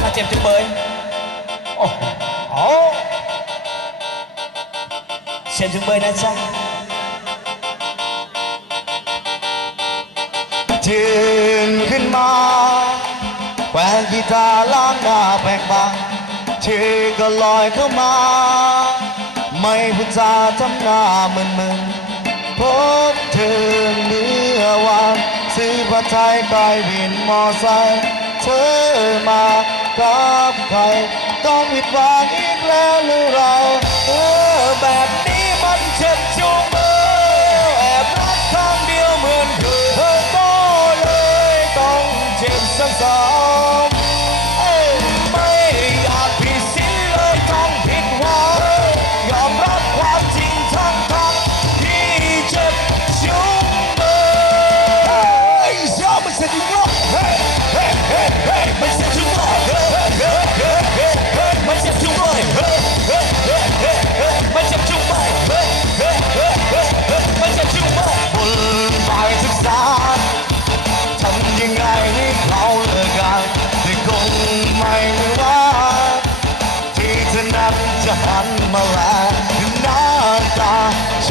qua ta chèm chân bơi oh. Oh. Chèm chân bơi đã ra Chuyện khinh ma Quẹ ghi ta lãng đà vẹt bạc Chỉ có loài khớ ma mà. Mày vụn ra thấm ngà mừng mừng Phúc thường nửa hoàng ชีวิตใจไปวินมอไซเธอมากับใครต้องผิดหวังอีกแล้วหรือเราเออแบบนี้มันเจ็บจูงมือแอบรักครั้งเดียวเหมือนเธอโตเลยต้องเจ็บสักสอง your heart in my life. You know I'm